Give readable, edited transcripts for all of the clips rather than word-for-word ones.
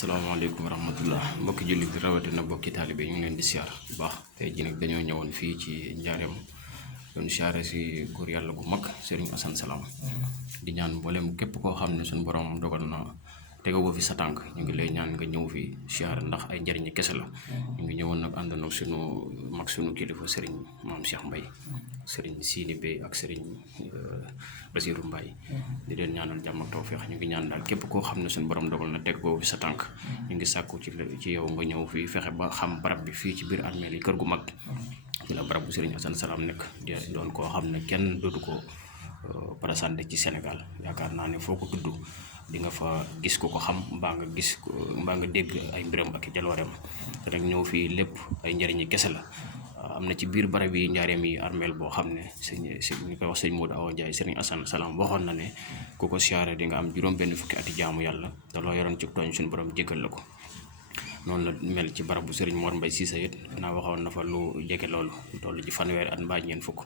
asalaamaaleykum wa rahmatullah mbokki jullit bi rawatina mbokki taalibe ñu ngi leen di siyaar bu baax tey jii nag dañoo ñëwoon fii ci njaareem doon siyaare si góor yàlla gu mag Serigne Assane Salam di ñaan mboolem képp koo xam ne suñu borom dogal na tegagoo fi sa tànk ñu ngi lay ñaan nga ñëw fi siyaare ndax ay njëriñi kese la. ñu ngi ñëwoon nag ànd nag sunu mag sunu kilifa Serigne Maam Cheikh Mbaye Serigne Sini Bey ak Serigne Basirou Mbaye di leen ñaanal jàmm ak tawfeex. ñu ngi ñaan daal képp koo xam ne suñu borom dogal na tegagoo fi sa tànk ñu ngi sàkku ci yow nga ñëw fii fexe ba xam barab bi fii ci biir armeel yi kër gu mag ci la barab bu Serigne Assane Salam nekk di doon koo xam ne kenn dootu ko présenté ci Sénégal. yaakaar naa ne foo ko tudd di nga fa gis ko xam mbaa nga dégg ay mbiram ak jalooreem te nag ñëw fii lépp ay njëriñi kese la. am na ci biir barab yi njaareem yi armeel boo xam ne ñu koy wax sëñ Modou Awa Ndiaye Serigne Assane Salam waxoon na ne ku ko siyaare di nga am juróom-benn fukki ati jaamu yàlla te loo yoroon ci tooñ suñu borom jéggal la ko. noonu la mel ci barabu Serigne Mor Mbaye Cissé it naa waxoon na fa lu jege loolu lu toll ci fanweeri at mbaa ñeent fukk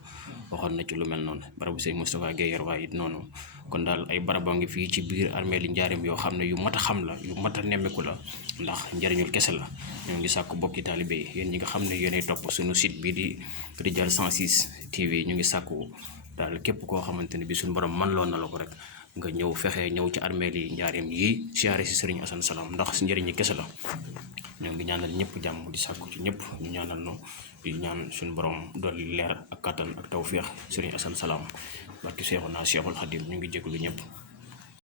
waxoon na ci lu mel noonu. barabu Serigne Moustapha Guèye waaye it noonu kon daal ay barabaa ngi fii ci biir armeel yi njaareem yoo xam ne yu mat a xam la yu mat a nemmeeku la ndax njëriñul kese la. ñoo ngi sàkku bokki taalibe yi yéen ñi nga xam ne yéenay topp suñu site bii di Rijal 106 TV ñu ngi sàkku daal képp koo xamante ne bi suñu borom man loon na la ko rek nga ñëw fexe ñëw ci armeel yi njaareem yi siyaare si Serigne Assane Salam ndax si njëriñi kese la. ñoo ngi ñaanal ñëpp jàmm di sàkku ci ñëpp ñu ñaanal no di ñaan suñu borom dolli leer ak kattan ak tawféex Serigne Assane Salam barki Seexuna Seexul Xadim ñu ngi jégalu ñëpp.